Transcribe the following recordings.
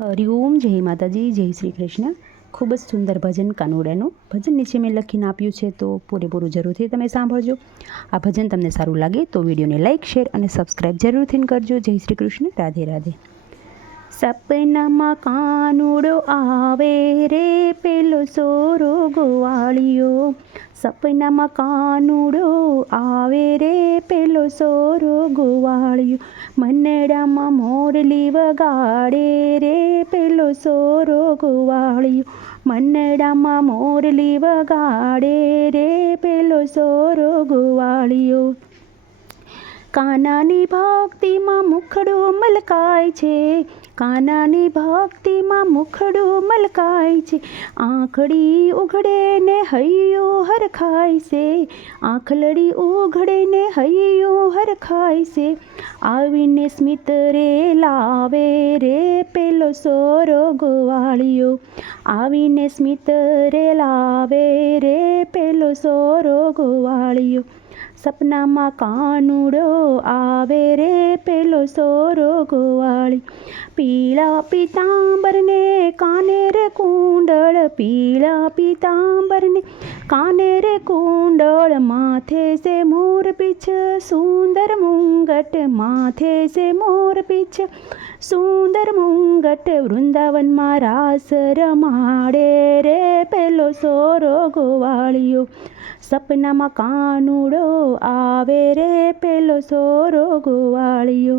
હરિઓમ, જય માતાજી, જય શ્રી કૃષ્ણ. ખૂબ જ સુંદર ભજન કાનુડાનું ભજન નીચે મેં લખીને આપ્યું છે, તો પૂરેપૂરું જરૂરથી તમે સાંભળજો. આ ભજન તમને સારું લાગે તો વિડીયોને લાઇક, શેર અને સબસ્ક્રાઈબ જરૂરથી કરજો. જય શ્રી કૃષ્ણ. રાધે રાધે. સપનામાં કાનુડો આવે રે પેલો સોરો ગોવાળિયો. સપનામાં કાનુડો આવે રે પેલો સોરો ગોવાળિયો. મનડામાં મોરલી વગાડે રે પેલો સોરો ગોવાળિયો. મનડામાં મોરલી વગાડે રે પેલો સોરો ગોવાળિયો. કાનાની ભક્તિમાં મુખડું મલકાય છે. કાનાની ભક્તિમાં મુખડું મલકાય છે. આંખડી ઉઘડે ને હૈયું હરખાય છે. આંખલડી ઉઘડે ને હૈયું હરખાય છે. આવીને સ્મિત રે લાવે રે પેલો સોરો ગોવાળિયો. આવીને સ્મિત રે લાવે રે પેલો સોરો ગોવાળિયો. સપનામાં કાનુડો આવે રે પેલો સોરો ગોવાળી. પીળા પીતાંબરને કાને રે કુંડળ. પીળા પીતાંબરને કાને રે કુંડળ. માથે સે મોર પીછ સુંદર મુંગટ. માથે સે મોર પીછ સુંદર મુંગટ. વૃંદાવનમાં રાસ રમાડે રે પેલો સોરો ગોવાળિયો. સપનામાં કાનુડો આવે રે પેલો સોરો ગોવાળિયો.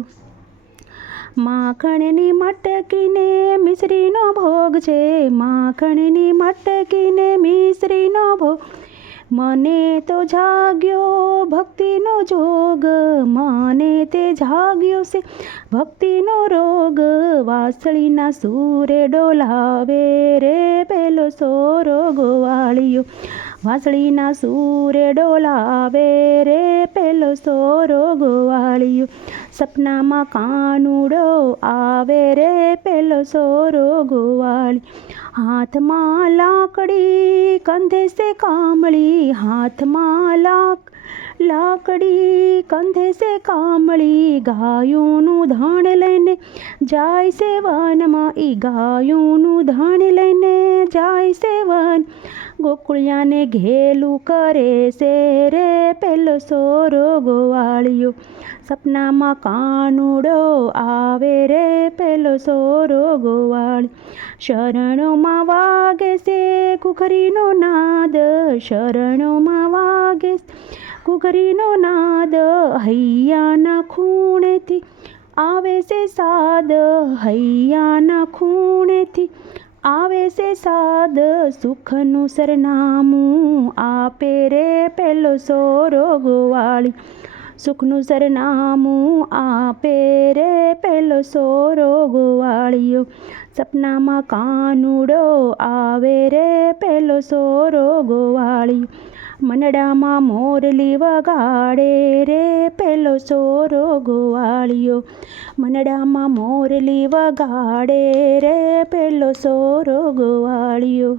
માખણની મટકીને મિશ્રીનો ભોગ છે. માખણની મટકીને મિશ્રીનો ભોગ. મને તો જાગ્યો ભક્તિનો જોગ. મને તે જાગ્યો છે ભક્તિનો રોગ. વાંસળીના સૂરે ડોલાવે રે પેલો સોરો ગોવાળિયો. વાંસળીના સૂરે ડોલાવે રે પેલો સોરો ગોવાળિયો. સપનામાં કાનુડો આવે રે પેલો સોરો ગોવાળી. હાથમાં લાકડી કંધે સે કામળી. હાથમાં લાકડી કંધે સે કામળી. ગાયોનું ધણ લઈને જાય છે વનમાં. ઈ ગાયોનું ધણ લઈને જાય છે વન. ગોકુળિયાને ઘેલું કરે છે રે પેલો સોરો ગોવાળિયો. સપનામાં કાનુડો આવે રે પેલો સોરો ગોવાળી. શરણોમાં વાગે છે ઘૂઘરીનો નાદ. શરણોમાં વાગે ઘૂઘરીનો નાદ. હૈયાના ખૂણેથી આવે છે સાદ. હૈયાના ખૂણેથી આવે છે સાદ. સુખનું સરનામું આપે રે પેલો સોરો ગોવાળી. સુખનું સરનામું આપે રે પેલો સોરો ગોવાળિયો. સપનામાં કાનુડો આવે રે પેલો સોરો ગોવાળિયો. મનડામાં મોરલી વગાડે રે પેલો સોરો ગોવાળિયો. મનડામાં મોરલી વગાડે રે પેલો સોરો ગોવાળિયો.